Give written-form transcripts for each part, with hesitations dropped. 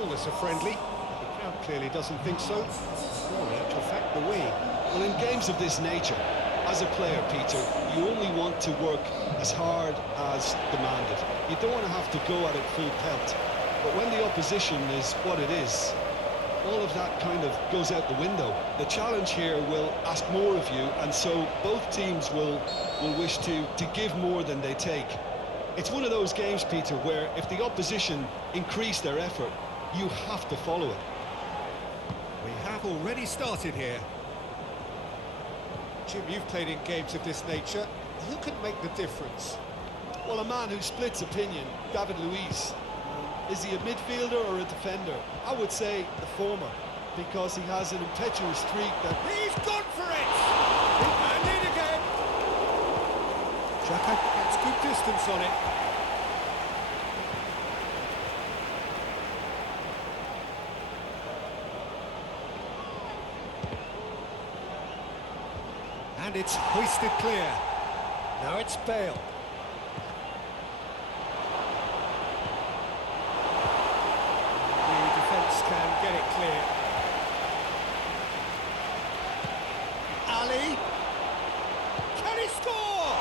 call this a friendly. The crowd clearly doesn't think so. Or in actual fact, the way. Well, in games of this nature, as a player, Peter, you only want to work as hard as demanded. You don't want to have to go at it full pelt. But when the opposition is what it is, all of that kind of goes out the window. The challenge here will ask more of you, and so both teams will wish to give more than they take. It's one of those games, Peter, where if the opposition increase their effort, you have to follow it. We have already started here. Jim, you've played in games of this nature. Who can make the difference? Well, a man who splits opinion, David Luiz. Is he a midfielder or a defender? I would say the former, because he has an impetuous streak that... He's gone for it! And in again! Xhaka gets good distance on it. And it's hoisted clear. Now it's Bale. Can get it clear. Ali. Can he score?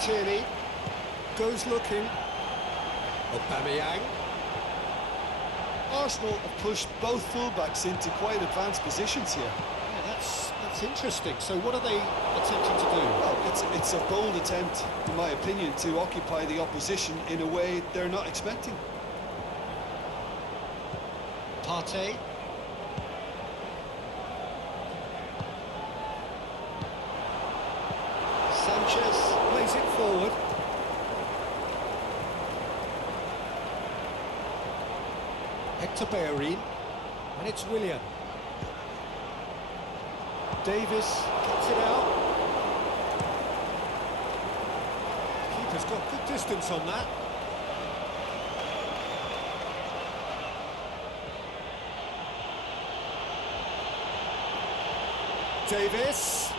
Tierney goes looking. Aubameyang. Arsenal have pushed both fullbacks into quite advanced positions here. Yeah, that's interesting. So what are they attempting to do? Well, it's a bold attempt, in my opinion, to occupy the opposition in a way they're not expecting. Partey. Sanchez plays it forward. Hector Bellerin, and it's Willian. Davis cuts it out. Keeper's got good distance on that. Davis.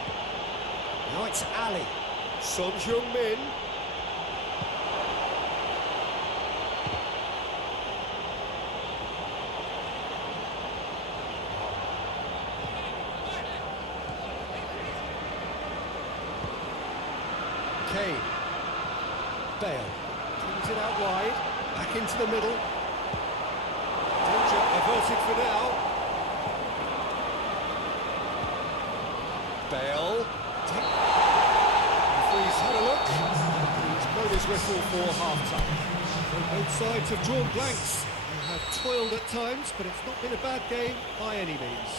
Now it's Ali. Son Heung-min. Kane. Bale. Brings it out wide. Back into the middle. Danger averted for now. Bale. Referee's had a look. He's blown his whistle for half-time. Both sides have drawn blanks. They have toiled at times, but it's not been a bad game by any means.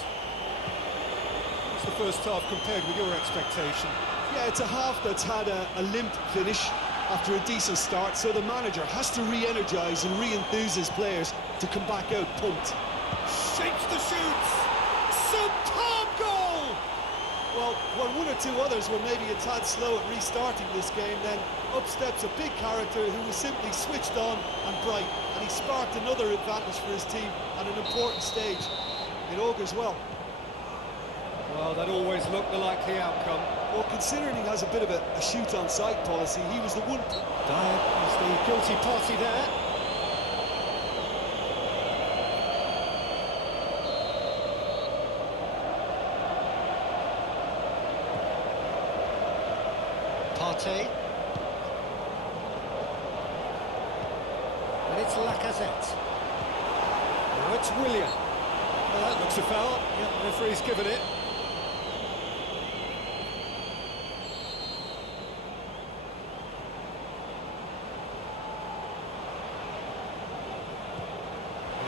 What's the first half compared with your expectation? Yeah, it's a half that's had a limp finish after a decent start, so the manager has to re-energise and re-enthuse his players to come back out pumped. Shapes the shoots! Superb goal! Well, when one or two others were maybe a tad slow at restarting this game, then up steps a big character who was simply switched on and bright, and he sparked another advantage for his team at an important stage. It augurs well. Well, that always looked the likely outcome. Well, considering he has a bit of a shoot-on-sight policy, he was the one... Dyer is the guilty party there. Partey. And it's Lacazette. Now it's Willian. Well, that looks a foul. Yep, the referee's given it.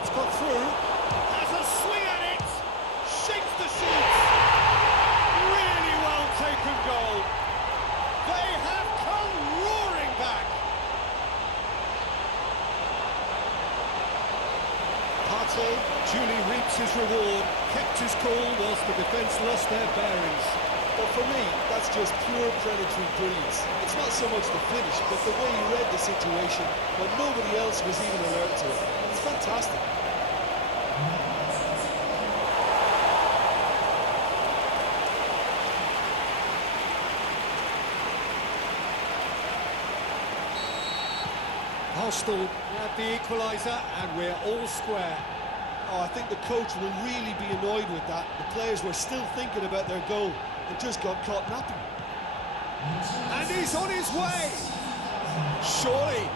It's got through. Has a swing at it. Shakes the shoots. Really well taken goal. They have come roaring back. Partey duly reaps his reward, kept his cool whilst the defence lost their bearings. But for me, that's just pure predatory brilliance. It's not so much the finish, but the way he read the situation when nobody else was even alert to it. It's fantastic. Arsenal have the equaliser and we're all square. Oh, I think the coach will really be annoyed with that. The players were still thinking about their goal and just got caught napping. And he's on his way! Surely!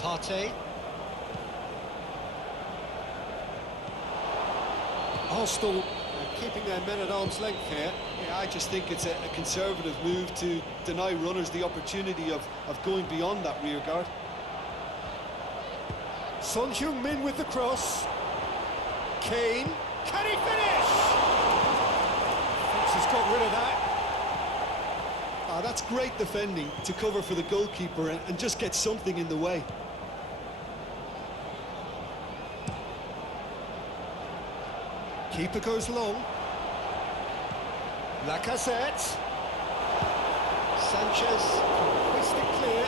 Partey. Arsenal keeping their men at arm's length here. Yeah, I just think it's a conservative move to deny runners the opportunity of going beyond that rear guard. Son Heung-min with the cross. Kane. Can he finish? Thinks he's got rid of that. Ah, that's great defending to cover for the goalkeeper and just get something in the way. Keeper goes long. Lacazette. Sanchez. Twist it clear.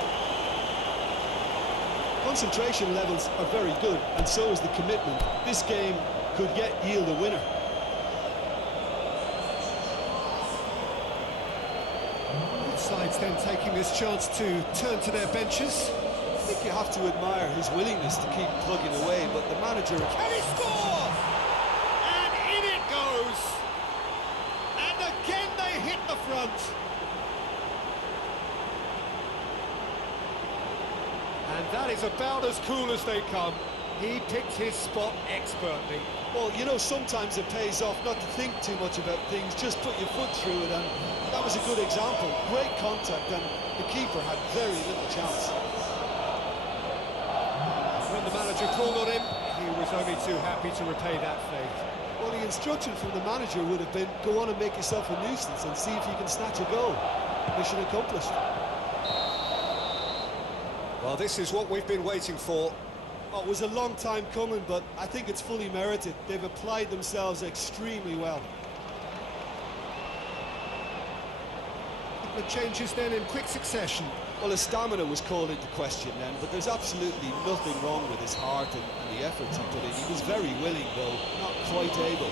Concentration levels are very good, and so is the commitment. This game could yet yield a winner. Both sides then taking this chance to turn to their benches. I think you have to admire his willingness to keep plugging away, but the manager... Can he score? And in it goes! And again they hit the front. And that is about as cool as they come. He picked his spot expertly. Well, you know, sometimes it pays off not to think too much about things, just put your foot through it, and that was a good example. Great contact, and the keeper had very little chance. When the manager called on him, he was only too happy to repay that fate. Well, the instruction from the manager would have been, go on and make yourself a nuisance and see if you can snatch a goal. Mission accomplished. Well, this is what we've been waiting for. Oh, it was a long time coming, but I think it's fully merited. They've applied themselves extremely well. The changes then in quick succession. Well, his stamina was called into question then, but there's absolutely nothing wrong with his heart and the efforts he put in. He was very willing, though, not quite able.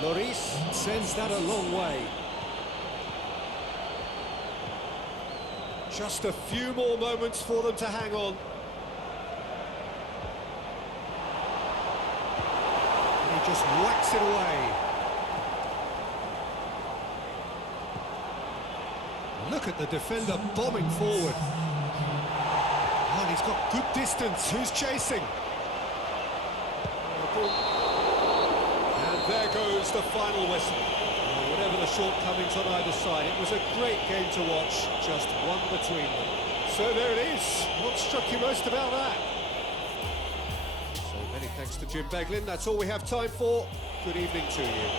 Lloris sends that a long way. Just a few more moments for them to hang on. And he just whacks it away. Look at the defender bombing forward. And he's got good distance. Who's chasing? And there goes the final whistle. Well, whatever the shortcomings on either side, it was a great game to watch. Just one between them. So there it is. What struck you most about that? So many thanks to Jim Beglin. That's all we have time for. Good evening to you.